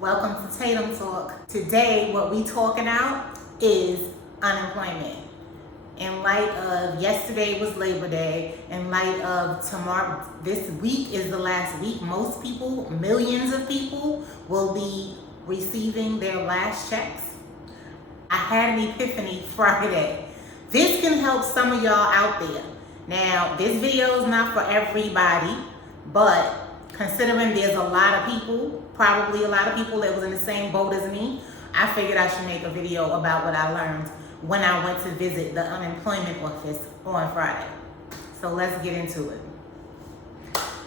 Welcome to Tatum Talk. Today, what we talking out is unemployment. In light of yesterday was Labor Day, in light of tomorrow, this week is the last week. Most people, millions of people, will be receiving their last checks. I had an epiphany Friday. This can help some of y'all out there. Now, this video is not for everybody, but considering there's a lot of people, probably a lot of people that was in the same boat as me, I figured I should make a video about what I learned when I went to visit the unemployment office on Friday. So let's get into it.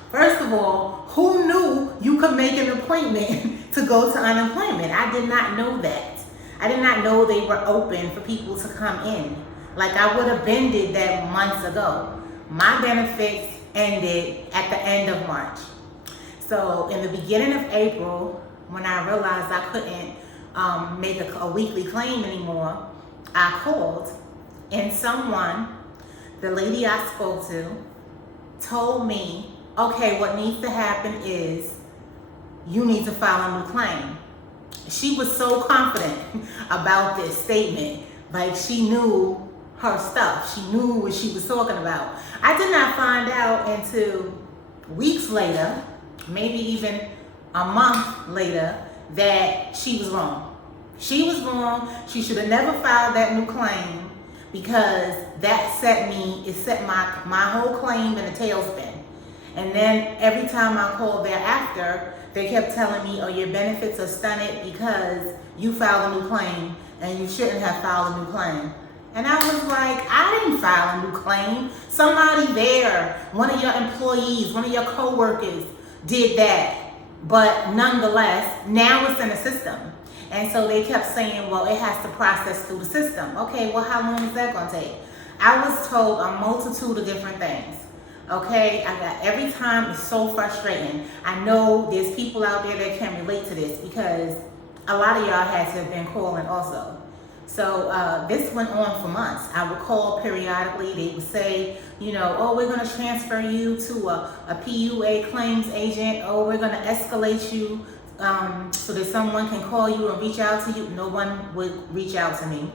First of all, who knew you could make an appointment to go to unemployment? I did not know that. I did not know they were open for people to come in. Like, I would have been did that months ago. My benefits ended at the end of March. So in the beginning of April, when I realized I couldn't make a weekly claim anymore, I called, and someone, the lady I spoke to, told me, okay, what needs to happen is you need to file a new claim. She was so confident about this statement, like she knew her stuff. She knew what she was talking about. I did not find out until weeks later, maybe even a month later, that she was wrong. She was wrong. She should have never filed that new claim, because that set my whole claim in a tailspin. And then every time I called thereafter, they kept telling me, oh, your benefits are stunted because you filed a new claim and you shouldn't have filed a new claim. And I was like, I didn't file a new claim. Somebody there, one of your employees, one of your coworkers did that. But nonetheless, now it's in the system. And so they kept saying, well, it has to process through the system. Okay, well, how long is that going to take? I was told a multitude of different things. Okay, every time it's so frustrating. I know there's people out there that can relate to this, because a lot of y'all had to have been calling also. So this went on for months. I would call periodically. They would say, you know, oh, we're going to transfer you to a PUA claims agent. Oh, we're going to escalate you so that someone can call you and reach out to you. No one would reach out to me.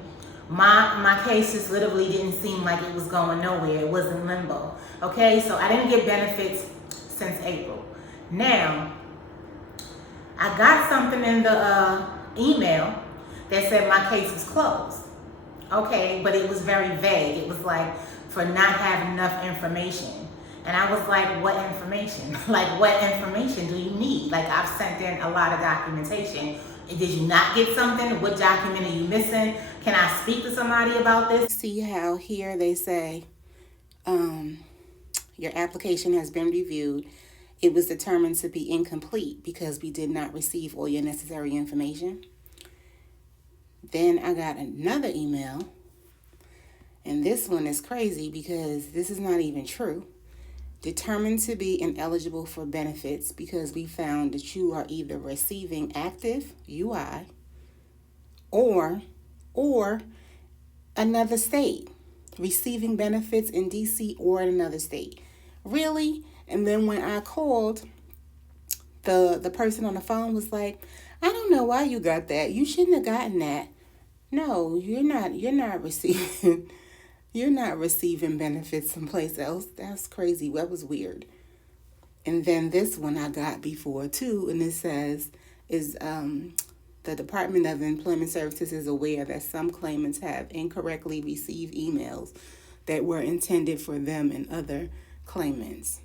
My cases literally didn't seem like it was going nowhere. It was in limbo. Okay, so I didn't get benefits since April. Now, I got something in the email that said my case was closed. Okay, but it was very vague. It was like, for not having enough information. And I was like, what information? Like, what information do you need? Like, I've sent in a lot of documentation. Did you not get something? What document are you missing? Can I speak to somebody about this? See how here they say, your application has been reviewed. It was determined to be incomplete because we did not receive all your necessary information. Then I got another email, and this one is crazy because this is not even true. Determined to be ineligible for benefits because we found that you are either receiving active UI or another state, receiving benefits in DC or in another state. Really? And then when I called, the person on the phone was like, I don't know why you got that. You shouldn't have gotten that. No, you're not receiving you're not receiving benefits someplace else. That's crazy. That was weird. And then this one I got before too, and it says the Department of Employment Services is aware that some claimants have incorrectly received emails that were intended for them and other claimants.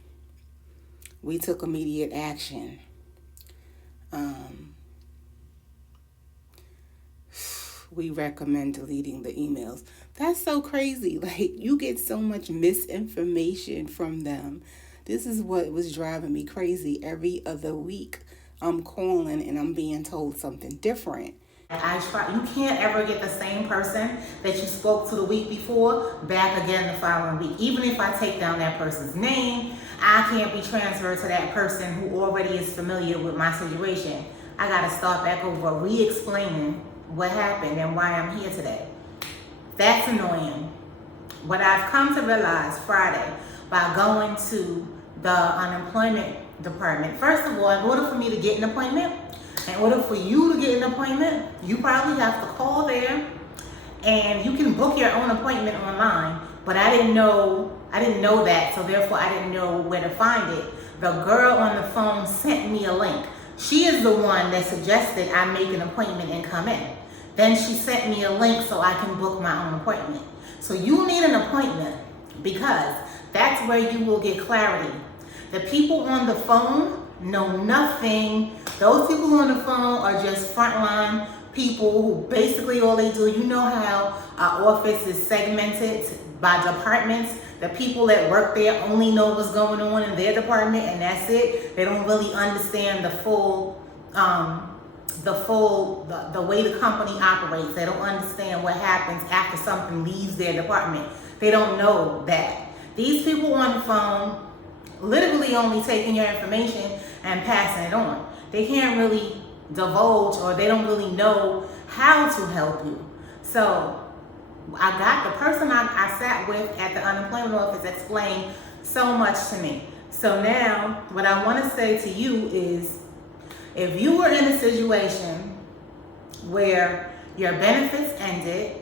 We took immediate action. We recommend deleting the emails. That's so crazy. Like, you get so much misinformation from them. This is what was driving me crazy. Every other week, I'm calling and I'm being told something different. You can't ever get the same person that you spoke to the week before back again the following week. Even if I take down that person's name, I can't be transferred to that person who already is familiar with my situation. I got to start back over, re-explaining what happened and why I'm here today. That's annoying. What I've come to realize Friday by going to the unemployment department, first of all, in order for me to get an appointment, In order for you to get an appointment, you probably have to call there, and you can book your own appointment online. But I didn't know that, so therefore I didn't know where to find it. The girl on the phone sent me a link. She is the one that suggested I make an appointment and come in. Then she sent me a link so I can book my own appointment. So you need an appointment, because that's where you will get clarity. The people on the phone know nothing. Those people on the phone are just frontline people who basically all they do, you know how our office is segmented by departments. The people that work there only know what's going on in their department, and that's it. They don't really understand the way the company operates. They don't understand what happens after something leaves their department. They don't know that. These people on the phone literally only taking your information and passing it on. They can't really divulge, or they don't really know how to help you. So I got the person I sat with at the unemployment office explained so much to me. So now what I want to say to you is, if you were in a situation where your benefits ended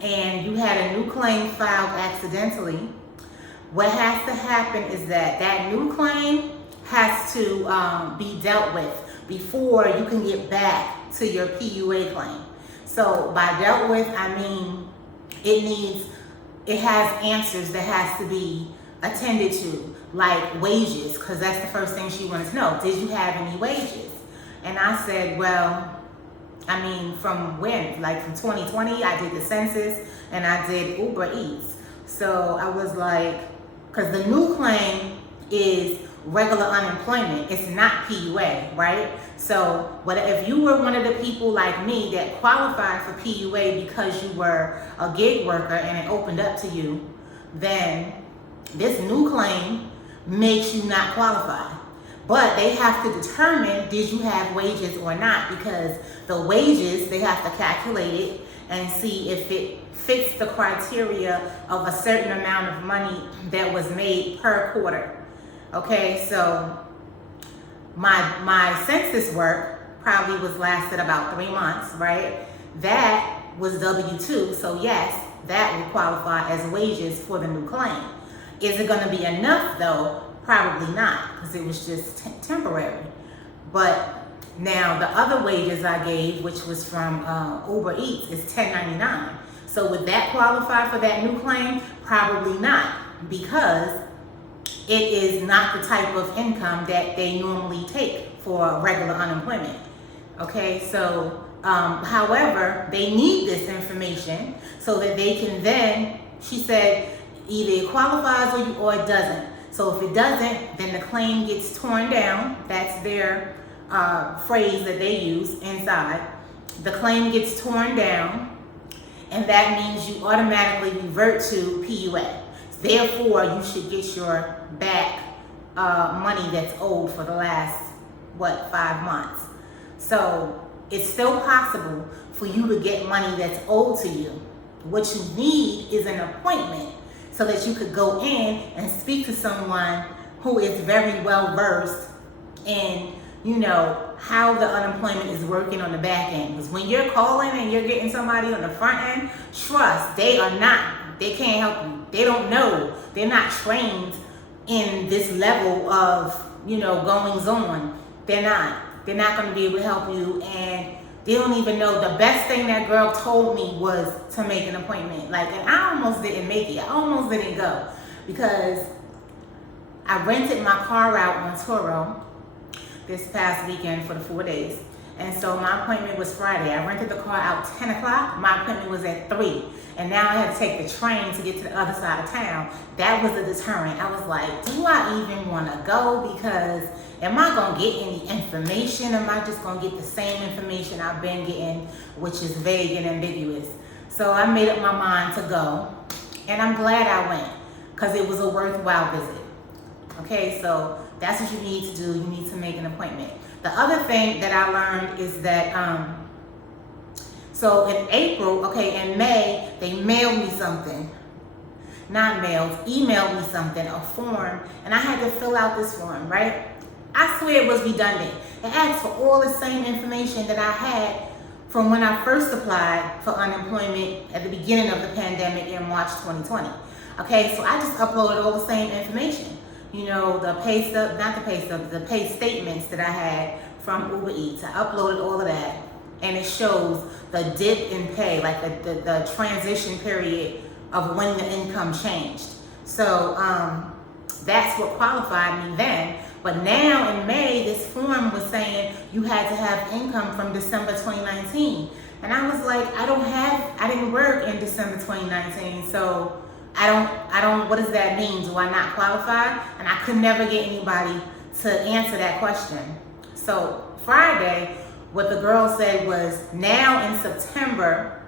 and you had a new claim filed accidentally, what has to happen is that new claim has to be dealt with before you can get back to your PUA claim. So by dealt with, I mean it has answers that has to be attended to, like wages, because that's the first thing she wanted to know. Did you have any wages? And I said, well, I mean, from when? Like from 2020, I did the census and I did Uber Eats. So I was like, because the new claim is regular unemployment, it's not PUA, right? So if you were one of the people like me that qualified for PUA because you were a gig worker and it opened up to you, then this new claim makes you not qualify. But they have to determine, did you have wages or not? Because the wages, they have to calculate it and see if it fits the criteria of a certain amount of money that was made per quarter. Okay, so my census work probably lasted about 3 months, right? That was W-2, so yes, that would qualify as wages for the new claim. Is it going to be enough though? Probably not, because it was just temporary. But now the other wages I gave, which was from Uber Eats, is $10.99. So would that qualify for that new claim? Probably not, because it is not the type of income that they normally take for regular unemployment. Okay, so however, they need this information so that they can then, she said, either it qualifies or it doesn't. So if it doesn't, then the claim gets torn down. That's their phrase that they use inside. The claim gets torn down, and that means you automatically revert to PUA. Therefore, you should get your back money that's owed for the last, 5 months. So it's still possible for you to get money that's owed to you. What you need is an appointment so that you could go in and speak to someone who is very well versed in, how the unemployment is working on the back end. Because when you're calling and you're getting somebody on the front end, trust, they can't help you. They don't know. They're not trained in this level of, goings on. They're not going to be able to help you, and they don't even know. The best thing that girl told me was to make an appointment. And I almost didn't make it. I almost didn't go because I rented my car out on Turo this past weekend for the 4 days. And so my appointment was Friday. I rented the car out 10 o'clock. My appointment was at 3. And now I had to take the train to get to the other side of town. That was a deterrent. I was like, do I even want to go? Because am I going to get any information? Am I just going to get the same information I've been getting, which is vague and ambiguous? So I made up my mind to go. And I'm glad I went because it was a worthwhile visit. Okay, so that's what you need to do. You need to make an appointment. The other thing that I learned is that, so in April, in May, they mailed me something. Not mailed, emailed me something, a form, and I had to fill out this form, right? I swear it was redundant. It asked for all the same information that I had from when I first applied for unemployment at the beginning of the pandemic in March 2020. Okay, so I just uploaded all the same information. You know, the pay stub, not the pay stubs, the pay statements that I had from Uber Eats. I uploaded all of that, and it shows the dip in pay, like the transition period of when the income changed. So that's what qualified me then. But now in May, this form was saying you had to have income from December 2019. And I was like, I didn't work in December 2019. So I don't, what does that mean? Do I not qualify? And I could never get anybody to answer that question. So Friday, what the girl said was now in September,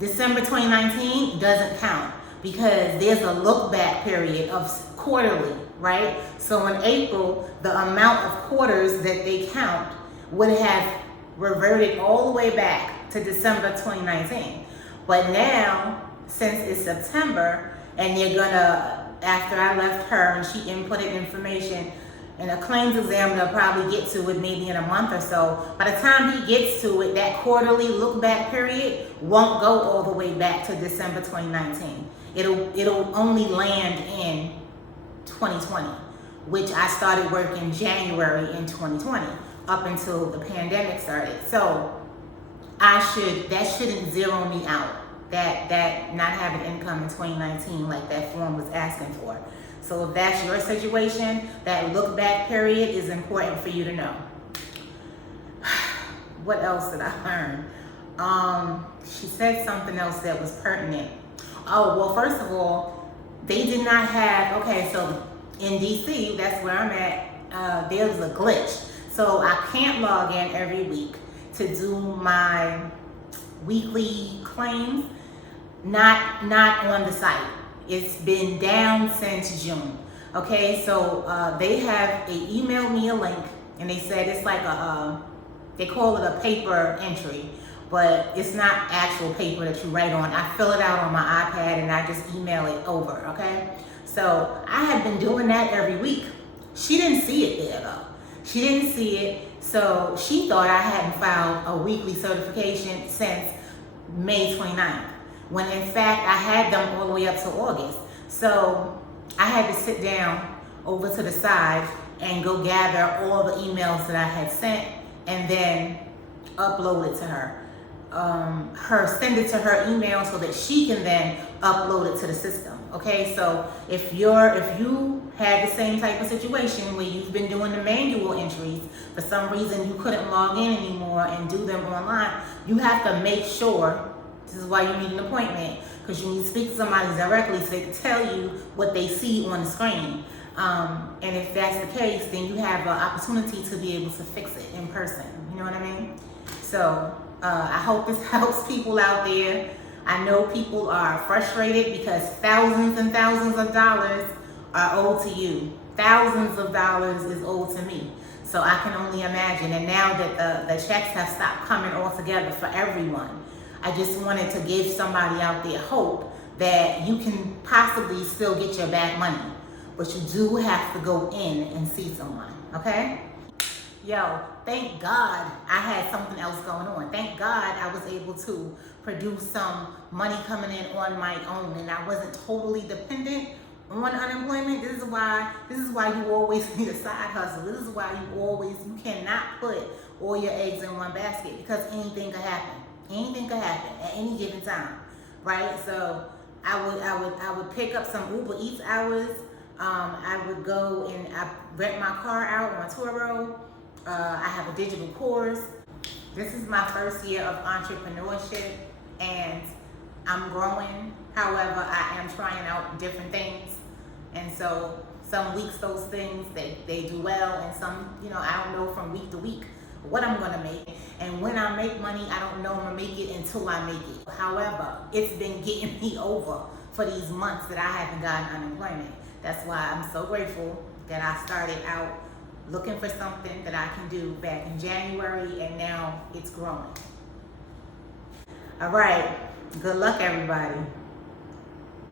December 2019 doesn't count because there's a look back period of quarterly, right? So in April, the amount of quarters that they count would have reverted all the way back to December 2019. But now, since it's September, and they're gonna, after I left her and she inputted information, and a claims examiner will probably get to it maybe in a month or so. By the time he gets to it, that quarterly look back period won't go all the way back to December 2019. It'll only land in 2020, which I started working January in 2020 up until the pandemic started. So that shouldn't zero me out. That not having income in 2019 like that form was asking for. So if that's your situation, that look back period is important for you to know. What else did I learn? She said something else that was pertinent. Oh, well, first of all, they did not have, okay, so in DC, that's where I'm at, there's a glitch. So I can't log in every week to do my weekly claims, not on the site. It's been down since June. Okay, so they emailed me a link, and they said it's like they call it a paper entry, but it's not actual paper that you write on. I fill it out on my iPad and I just email it over, okay? So I have been doing that every week. She didn't see it there though. She didn't see it, so she thought I hadn't filed a weekly certification since May 29th. When in fact I had them all the way up to August. So I had to sit down over to the side and go gather all the emails that I had sent and then upload it to her. Send it to her email so that she can then upload it to the system. Okay, so if you had the same type of situation where you've been doing the manual entries, for some reason you couldn't log in anymore and do them online, you have to make sure. This is why you need an appointment, because you need to speak to somebody directly so they can tell you what they see on the screen. And if that's the case, then you have an opportunity to be able to fix it in person. You know what I mean? So I hope this helps people out there. I know people are frustrated because thousands and thousands of dollars are owed to you. Thousands of dollars is owed to me. So I can only imagine. And now that the checks have stopped coming all together for everyone, I just wanted to give somebody out there hope that you can possibly still get your back money, but you do have to go in and see someone, okay? Yo, thank God I had something else going on. Thank God I was able to produce some money coming in on my own and I wasn't totally dependent on unemployment. This is why you always need a side hustle. This is why you cannot put all your eggs in one basket, because anything could happen. Anything could happen at any given time, right? So I would pick up some Uber Eats hours. I would go and I rent my car out on Turo. I have a digital course. This is my first year of entrepreneurship and I'm growing. However, I am trying out different things. And so some weeks those things, they do well, and some, I don't know from week to week what I'm gonna make. And when I make money, I don't know I'm gonna make it until I make it. However, it's been getting me over for these months that I haven't gotten unemployment. That's why I'm so grateful that I started out looking for something that I can do back in January, and now it's growing. All right, good luck everybody.